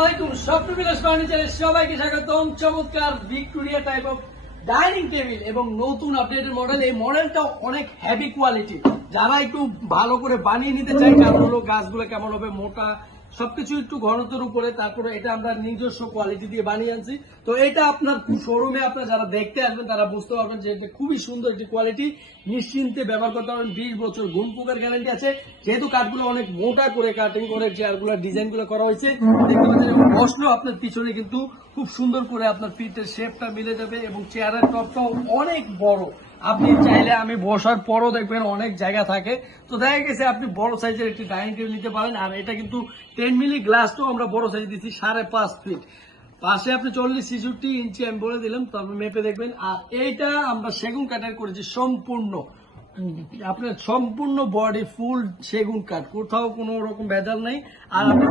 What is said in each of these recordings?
আলাইকুম সবাইকে চমৎকার Victoria type of dining table এবং নতুন মডেল এই অনেক কোয়ালিটি যারা একটু ভালো করে বানিয়ে নিতে চায়, কারণ হলো গাছগুলো কেমন হবে, মোটা সবকিছু একটু ঘনত্বের উপরে, তারপরে এটা আমরা নিজস্ব কোয়ালিটি দিয়ে বানিয়ে আনছি। তো এটা আপনার শোরুমে আপনার যারা দেখতে আসবেন, তারা বুঝতে পারবেন যে এটা খুবই সুন্দর একটি কোয়ালিটি নিশ্চিন্তে ব্যবহার করতে পারবেন। বিশ বছর ঘুম পোকার গ্যারান্টি আছে। যেহেতু কাঠগুলো অনেক মোটা করে কাটিং করে চেয়ারগুলো ডিজাইনগুলো করা হয়েছে, দেখতে আপনার পিছনে কিন্তু খুব সুন্দর করে আপনার ফিটের শেপটা মিলে যাবে এবং চেয়ারের টপটাও অনেক বড়। আপনি চাইলে আমি বসার পরও দেখবেন অনেক জায়গা থাকে। তো দেখা গেছে আপনি বড় সাইজের একটি ডাইনিং টেবিল নিতে পারেন, আর এটা কিন্তু টেন মিলি গ্লাসটাও আমরা বড় সাইজ দিচ্ছি সাড়ে পাঁচ ফিট পাশে আপনি চল্লিশ ছেষট্টি ইঞ্চি, আমি বলে দিলাম তারপর মেপে দেখবেন। আর এইটা আমরা সেগুন কাঠের করেছি সম্পূর্ণ। আপনার সম্পূর্ণ বডি ফুল সেগুন কাঠ, কোথাও কোনো রকম ভেজাল নেই। আর আপনি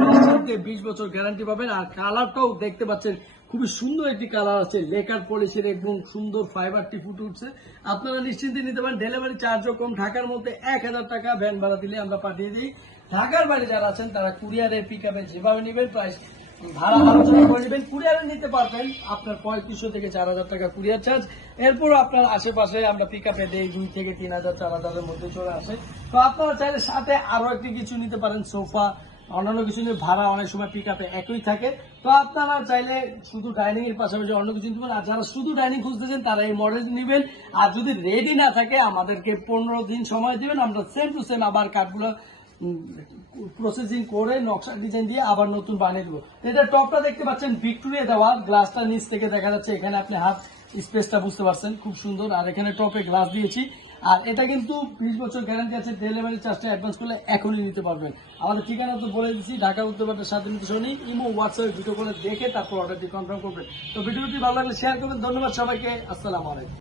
বিশ বছর গ্যারান্টি পাবেন, আর কালারটাও দেখতে পাচ্ছেন খুবই সুন্দর একটি কালার আছে। লেকার পলিশের এবং সুন্দর ফাইবারটি ফুটে উঠছে। আপনারা নিশ্চিন্তে নিতে পারেন ডেলিভারি চার্জও কম। ঢাকার মধ্যে এক হাজার টাকা ভ্যান ভাড়া দিলে আমরা পাঠিয়ে দিই। ঢাকার বাইরে যারা আছেন, তারা কুরিয়ারে পিক আপে যেভাবে নেবেন প্রাইস ভাড়া আলোচনা করে নেবেন। কুরিয়ারে নিতে পারবেন আপনার পঁয়ত্রিশশো থেকে চার হাজার টাকা কুরিয়ার চার্জ এরপর আপনার আশেপাশে আমরা পিক আপে দিই দুই থেকে তিন হাজার, চার হাজারের মধ্যে চলে আসে। তো আপনারা চাইলে সাথে আরও একটি কিছু নিতে পারেন সোফা অন্যান্য কিছু নিয়ে ভাড়া অনেক সময় পিক আপে একই থাকে। তো আপনারা চাইলে শুধু ডাইনিং এর পাশাপাশি অন্য কিছু পারেন। আর যারা শুধু ডাইনিং খুঁজতেছেন, তারা এই মডেল নেবেন। আর যদি রেডি না থাকে, আমাদেরকে পনেরো দিন সময় দিবেন। আমরা সেম টু সেম আবার কাঠগুলো প্রসেসিং করে নকশা ডিজাইন দিয়ে আবার নতুন বানিয়ে দেবো। এটা টপটা দেখতে পাচ্ছেন ভিক্টোরিয়া দেওয়া গ্লাসটা নিচ থেকে দেখা যাচ্ছে। এখানে আপনি হাত স্পেসটা বুঝতে পারছেন, খুব সুন্দর। আর এখানে টপে গ্লাস দিয়েছি। আর এটা কিন্তু বিশ বছর গ্যারান্টি আছে ডেলিভারি চার্জটা অ্যাডভান্স করলে এখনই নিতে পারবেন। আমাদের ঠিকানা তো বলে দিচ্ছি, ঢাকা উত্তরপাটের সাথে নিতে শনি, ইমো, হোয়াটসঅ্যাপে ভিডিও করে দেখে তারপর অর্ডারটি কনফার্ম করবেন। তো ভিডিওটি ভালো লাগলে শেয়ার করবেন। ধন্যবাদ সবাইকে, আসসালামু আলাইকুম।